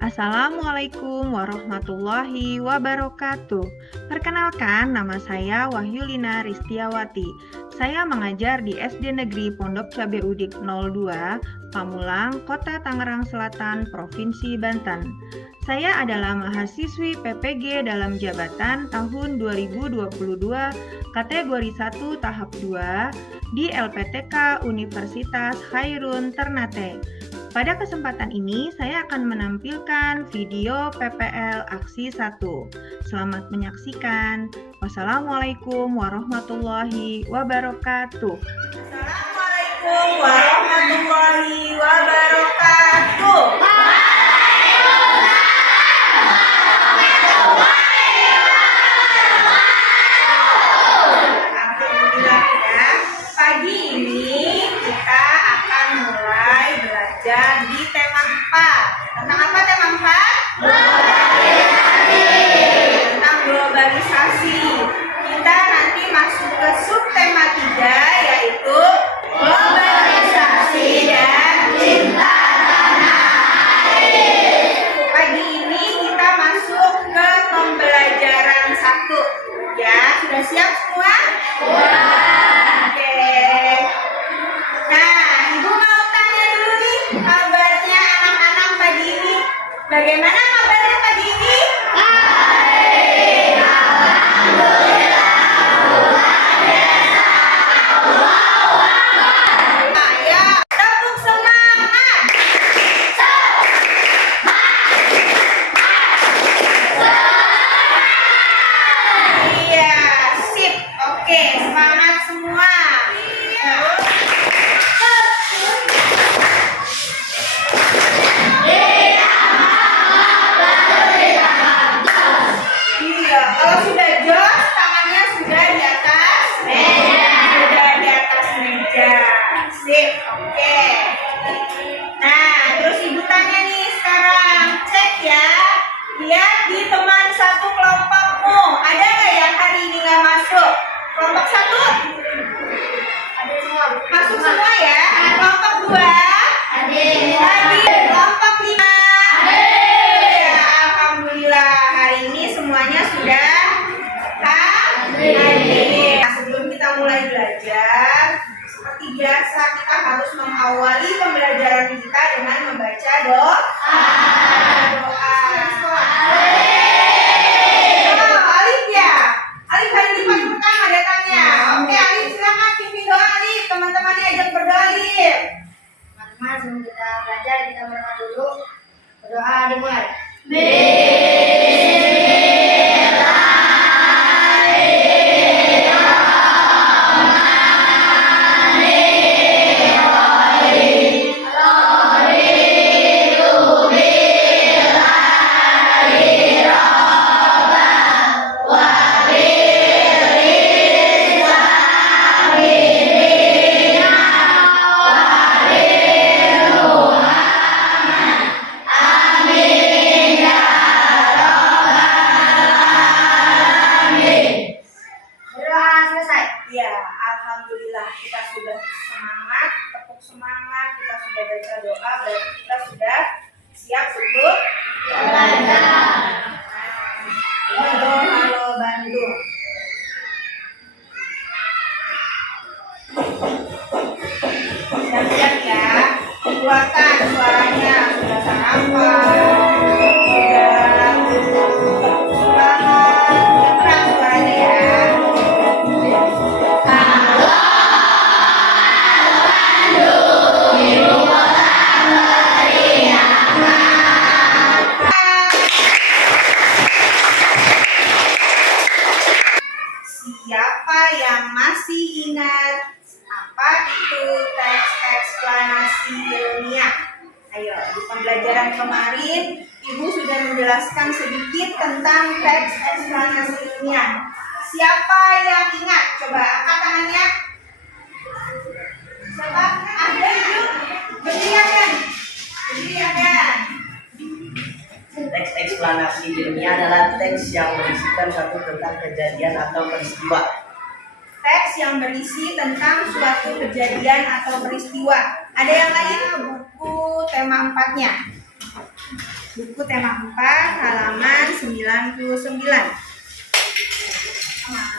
Assalamualaikum warahmatullahi wabarakatuh. Perkenalkan, nama saya Wahyulina Ristiawati. Saya mengajar di SD Negeri Pondok Cabe Udik 02, Pamulang, Kota Tangerang Selatan, Provinsi Banten. Saya adalah mahasiswi PPG dalam jabatan tahun 2022, kategori 1 tahap 2 di LPTK Universitas Khairun Ternate. Pada kesempatan ini, saya akan menampilkan video PPL Aksi 1. Selamat menyaksikan. Wassalamualaikum warahmatullahi wabarakatuh. Assalamualaikum warahmatullahi wabarakatuh. Alhamdulillah ya. Pagi ini kita akan mulai belajar di tema 4. Tentang apa tema 4? Tentang globalisasi. Kita nanti masuk ke subtema 3, yaitu globalisasi dan cinta tanah air. Pagi ini kita masuk ke pembelajaran 1. Ya, sudah siap semua? Oke. Nah, Ibu mau tanya dulu nih kabarnya anak-anak pagi ini. Bagaimana kabarnya pagi ini? Ayo, tepuk semangat. Iya, sip. Oke, semangat semua. Iya, kalau sudah jos, tangannya sudah di atas meja. Sudah di atas meja. Sip, oke. Nah, terus Ibu tanya nih sekarang, cek ya. Lihat di teman satu kelompokmu. Ada nggak yang hari ini nggak masuk? Kelompok 1? Ada semua. Masuk semua ya. Kelompok 2? Hadir. Kelompok 5? Ya, alhamdulillah hari ini semuanya sudah hadir. Nah, sebelum kita mulai belajar, seperti biasa kita harus mengawali pembelajaran kita dengan membaca doa. Oh, Alif ya? Alif hari ini pas pertama datangnya. Oke, Alif silakan pimpin doa Alif. Teman-temannya ajak berdoa Alif. Teman-teman, sebelum kita belajar, kita berdoa dulu. Berdoa dimulai. Berdoa selesai. Ya, alhamdulillah kita sudah semangat, tepuk semangat, kita sudah baca doa, berarti kita sudah siap untuk belajar. Halo, halo Bandung. Siap-siap ya, keluarkan suaranya, sudah sarapan, sudah keras suaranya ya. Siapa yang masih ingat apa itu teks eksplanasi ilmiah? Ayo, di pembelajaran kemarin Ibu sudah menjelaskan sedikit tentang teks eksplanasi ilmiah. Siapa yang ingat? Coba angkat tangannya. Siapa? Ada Ibu? Berdiri. Teks eksplanasi ilmiah adalah teks yang berisikan suatu tentang kejadian atau peristiwa. Teks yang berisi tentang suatu kejadian atau peristiwa. Ada yang lain? Buku tema 4-nya. Buku tema 4 halaman 99. Nah,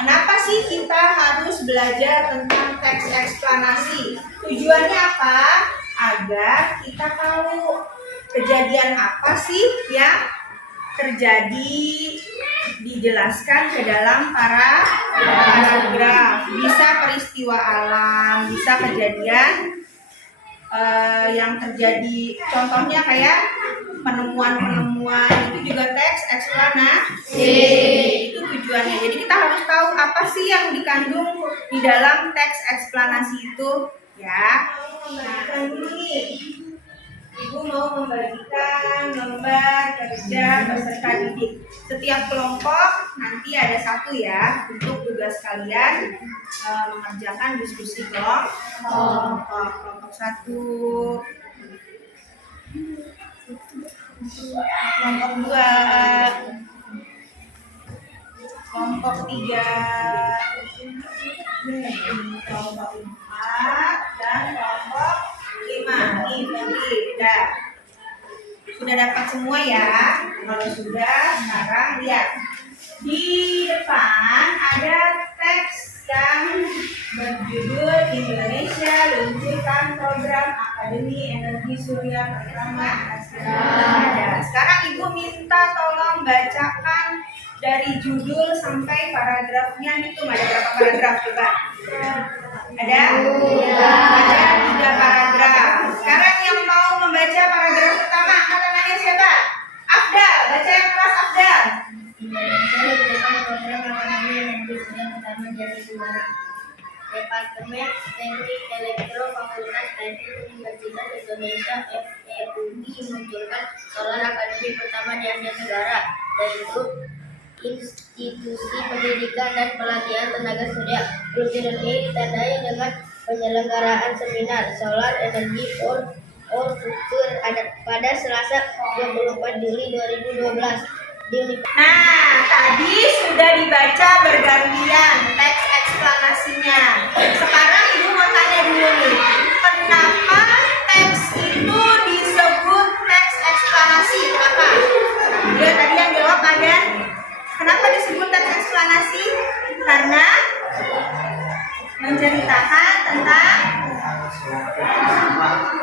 kenapa sih kita harus belajar tentang teks eksplanasi? Tujuannya apa? Agar kita tahu kejadian apa sih yang terjadi dijelaskan ke dalam paragraf. Bisa peristiwa alam, bisa kejadian yang terjadi, contohnya kayak penemuan-penemuan, itu juga teks eksplanasi. Itu tujuannya. Jadi kita harus tahu apa sih yang dikandung di dalam teks eksplanasi itu, ya. Nah, ini Ibu mau membagikan lembar kerja peserta didik. Setiap kelompok nanti ada satu ya untuk tugas kalian mengerjakan diskusi kelompok. Kelompok 1, kelompok 2, kelompok 3, kelompok 4, dan kelompok 5. Nih, udah. Sudah dapat semua ya? Kalau sudah, sekarang lihat. Di depan ada teks yang berjudul Indonesia luncurkan program Akademi Energi Surya Pertama. Ada. Sekarang Ibu minta tolong bacakan dari judul sampai paragrafnya. Itu ada berapa paragraf coba? Ada? Ada 3 paragraf. Sekarang yang mau membaca paragraf pertama, angkat tangannya siapa? Afdal, baca yang keras Afdal. Departemen Teknik Elektro Fakultas Teknik Universitas Indonesia FEUI meluncurkan solar akademi pertama di Asia Tenggara, yaitu Institusi Pendidikan dan Pelatihan Tenaga Surya. Peluncuran ini ditandai dengan penyelenggaraan seminar Solar Energy for Future pada Selasa 24 Juli 2012 di Universitas. Nah, tadi sudah dibaca bergantian teks eksplanasinya. Sekarang Ibu mau tanya dulu nih, kenapa teks itu disebut teks eksplanasi? Kenapa? Ya, tadi yang jawab ada. Kenapa disebut teks eksplanasi? Karena menceritakan tentang,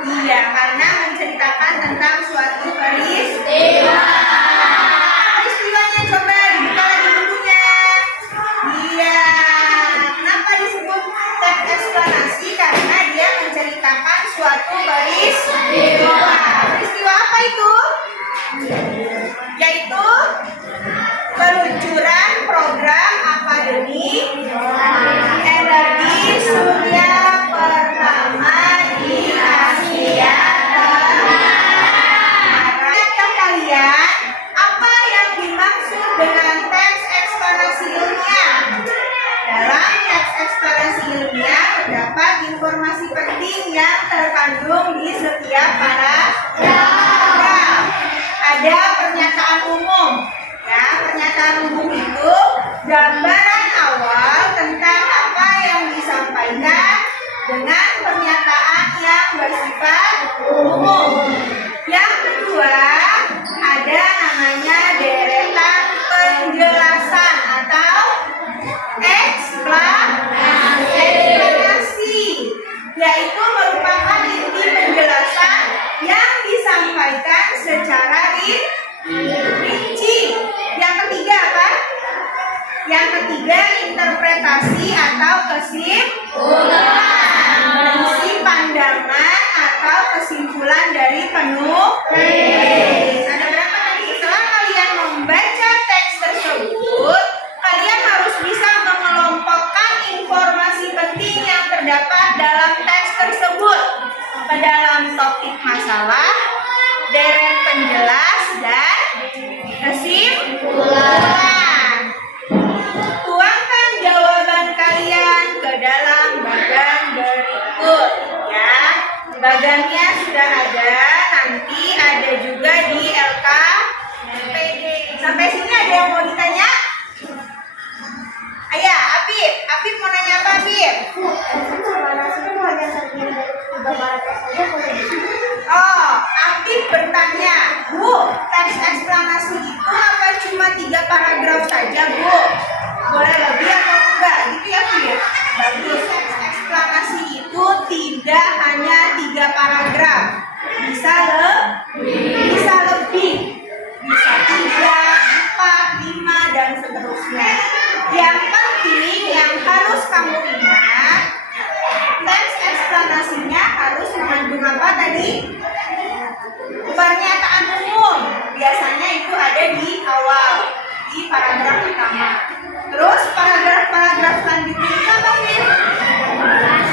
iya, karena menceritakan tentang suatu peristiwa. Peristiwanya coba dibuka lagi bukunya. Iya, kenapa disebut teks eksplanasi? Karena dia menceritakan suatu peristiwa. Peristiwa apa itu? Yaitu peluncuran program Akademi Energi Surya Pertama di Asia Tenggara. Kalian, apa yang dimaksud dengan teks eksplanasi ilmiah? Dalam teks eksplanasi ilmiah terdapat informasi penting yang terkandung di setiap paragraf. Ada pernyataan umum. Ya, pernyataan umum itu gambaran awal tentang apa yang disampaikan dengan pernyataan yang bersifat umum. Yang kedua, ada namanya deretan penjelasan atau eksplanasi, yaitu merupakan inti penjelasan yang disampaikan secara rinci. Yang ketiga apa? Yang ketiga, interpretasi atau kesimpulan, berisi pandangan atau kesimpulan dari penulis. Ada berapa tadi? Setelah kalian membaca teks tersebut, kalian harus bisa mengelompokkan informasi penting yang terdapat dalam teks tersebut ke dalam topik masalah, deret penjelas, dan kesimpulan. Tuangkan jawaban kalian ke dalam bagan berikut, ya. Bagannya sudah ada, nanti ada juga di LKPD. Sampai sini ada yang mau ditanya? Ayah, Apip mau nanya apa, Apip? Eksplanasi itu hanya terdiri dari gambaran teks saja boleh. Oh, Afif bertanya, Bu, teks eksplanasi itu apa cuma 3 paragraf saja, Bu? Boleh lebih atau enggak? Gitu ya, Bu ya? Bagus, teks eksplanasi itu tidak hanya 3 paragraf. Bisa lebih. Bisa 3, 4, 5, dan seterusnya. Yang penting yang harus kamu ingat, teks eksplanasinya harus mengandung apa tadi? Pernyataan umum. Biasanya itu ada di awal, di paragraf pertama. Terus paragraf-paragraf selanjutnya itu apa sih?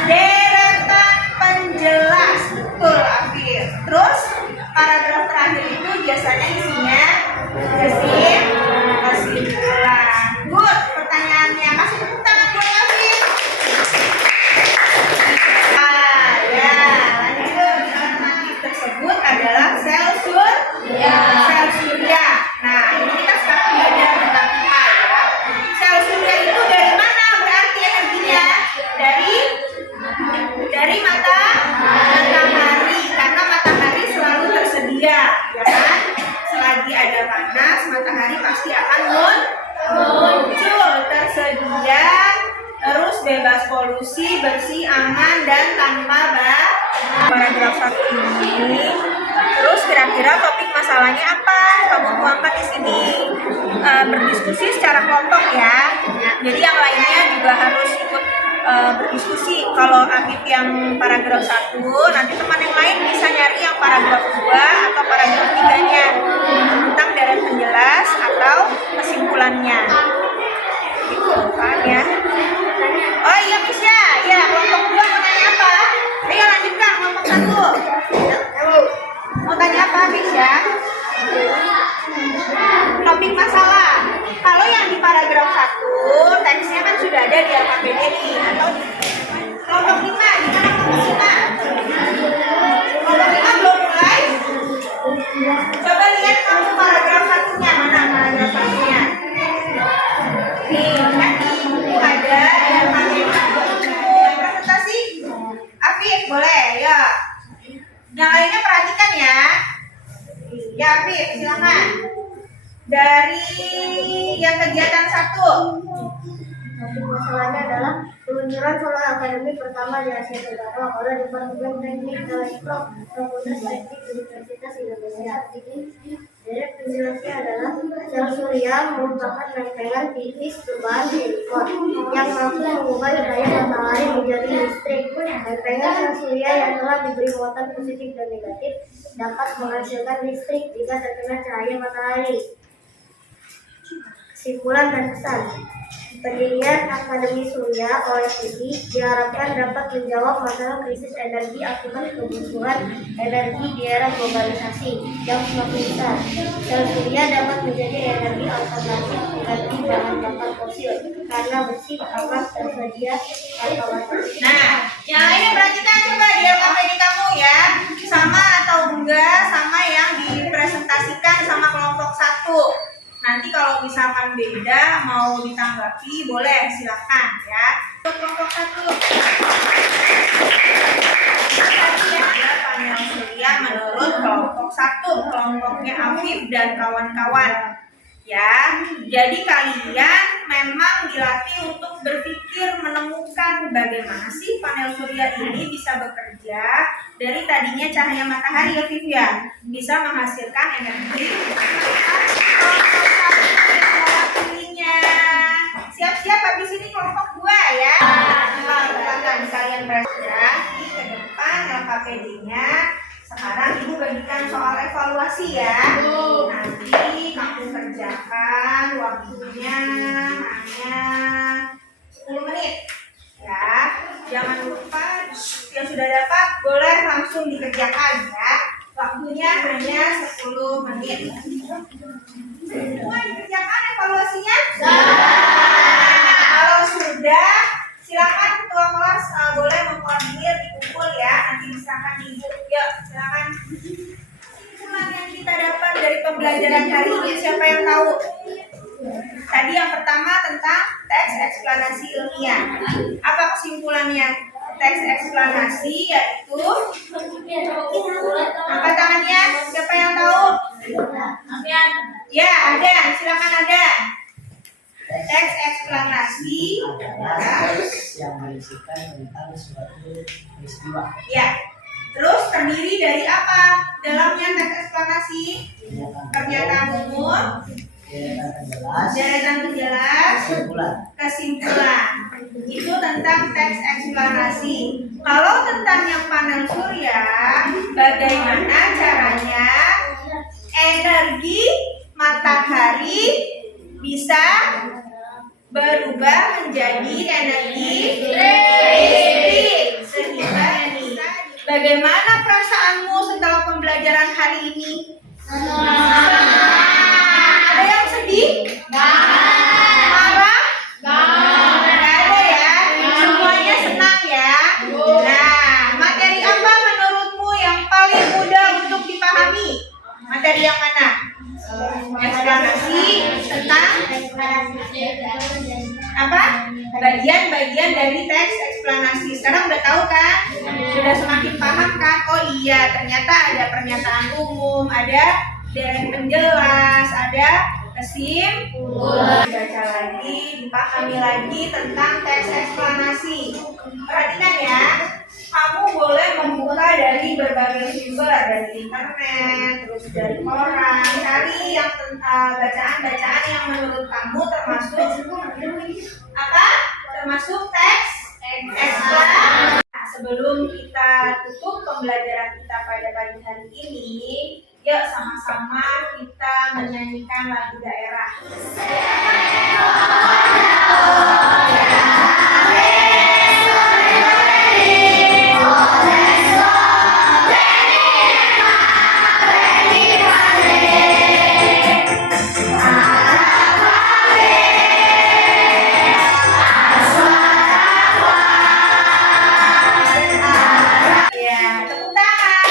Deretan penjelas. Betul, Afif. Terus paragraf terakhir itu biasanya isinya kesimpulan. Good, pertanyaannya. Kasih tepuk tangan buat Afif. Ya, lanjut. Alternatif tersebut adalah sel surya. Nah, ini kita sekarang belajar tentang pipa ya. Sel surya itu dari mana berarti energinya? Dari matahari, karena matahari selalu tersedia, ya kan? Selagi ada panas, matahari pasti akan muncul, tersedia, terus bebas polusi, bersih, aman, dan tanpa paragraf 1 ini. Terus kira-kira topik masalahnya apa? Kamu tuangkan di sini. Berdiskusi secara kelompok ya. Jadi yang lainnya juga harus ikut berdiskusi. Kalau Afif yang paragraf 1, nanti teman yang lain bisa nyari yang paragraf 2 atau paragraf 3-nya tentang deret penjelas atau kesimpulannya. Gitu kan ya. Oh iya bisa. Ya, kelompok 2 mau tanya apa? Ayo lanjutkan kelompok 1. Mau tanya apa, Bisa? Topik masalah. Kalau yang di paragraf 1, teksnya kan sudah ada di LKPD nih. Atau di kelompok 5, di mana kelompok 5? Kelompok 5 belum mulai? Coba lihat kamu paragraf 1-nya. Mana paragraf 1-nya? Nih, kan di buku ada di LKPD. Presentasi? Afif, boleh? Ya. Yang lainnya perhatikan ya. Ya, Afif, silakan. Dari yang kegiatan 1. Topik masalahnya adalah peluncuran solar akademi pertama di Asia Tenggara oleh Departemen Teknik Elektro Fakultas Teknik Universitas Indonesia. Deret penjelasnya adalah sel surya merupakan rangkaian titis berbahan silikon yang mampu mengubah cahaya matahari menjadi listrik. Rangkaian sel surya yang telah diberi muatan positif dan negatif dapat menghasilkan listrik jika terkena cahaya matahari. Kesimpulan dan pesan. Pendirian Akademi Surya oleh TIDI diharapkan dapat menjawab masalah krisis energi akibat kebutuhan energi di era globalisasi yang semakin besar. Sel surya dapat menjadi energi alternatif mengganti bahan bakar fosil karena bersih, aman, tersedia tanpa batas. Nah, yang lainnya perhatikan coba di LKPD kamu ya. Sama atau enggak sama yang dipresentasikan sama kelompok 1. Nanti kalau misalkan beda mau ditanggapi boleh, silakan ya. Untuk kelompok 1. Tadi ya ada panel surya menurut kelompok 1, kelompoknya Afif dan kawan-kawan. Ya, jadi kalian memang dilatih untuk berpikir menemukan bagaimana sih panel surya ini bisa bekerja dari tadinya cahaya matahari ya, Viv ya, bisa menghasilkan energi. Siap-siap habis ini kelompok 2 ya. Silakan kalian presentasi ke depan LKPD-nya. Sekarang Ibu bagikan soal evaluasi ya. Nanti kamu kerjakan waktunya hanya 10 menit. Ya, jangan lupa yang sudah dapat boleh langsung dikerjakan ya. Waktunya hanya 10 menit. Semua dikerjakan evaluasinya? Kalau sudah, silakan ketua kelas boleh mengkoordinir dikumpul ya. Nanti diserahkan di ibu. Yuk, silakan. Kesimpulan yang kita dapat dari pembelajaran hari ini siapa yang tahu? Tadi yang pertama tentang teks eksplanasi ilmiah. Apa kesimpulannya? teks eksplanasi yaitu angkat tangannya. Siapa yang tahu? Ya, ada. Silakan ada. Teks eksplanasi adalah teks yang berisikan tentang suatu peristiwa. ya. Terus terdiri dari apa? Dalamnya teks eksplanasi pernyataan umum, deretan penjelas, kesimpulan. Itu tentang teks eksplanasi. Kalau tentang yang panel surya, bagaimana caranya energi matahari bisa berubah menjadi energi listrik sehingga bisa. Bagaimana perasaanmu setelah pembelajaran hari ini? Ada yang sedih? Marah? Nggak ada ya? Semuanya senang ya? Nah, materi apa menurutmu yang paling mudah untuk dipahami? Materi yang mana? Eksplanasi tentang apa? Bagian-bagian dari teks eksplanasi. Sekarang udah tahu kan? Sudah semakin paham kan? Oh iya, ternyata ada pernyataan umum, ada deret penjelas, ada kesimpulan. Baca lagi, dipahami lagi tentang teks eksplanasi. Perhatikan ya, kamu boleh membuka dari berbagai sumber, dari internet, terus dari koran, cari yang bacaan-bacaan yang menurut kamu termasuk apa? Termasuk teks eksplanasi. Nah, sebelum kita tutup pembelajaran kita pada pagi hari ini, yuk sama-sama kita menyanyikan lagu daerah. Ya, tepuk tangan.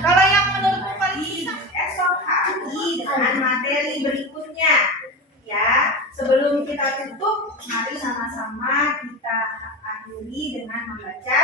Kalau yang menurutmu paling bisa esok hari dengan materi berikutnya, ya. Sebelum kita tutup, mari sama-sama kita akhiri dengan membaca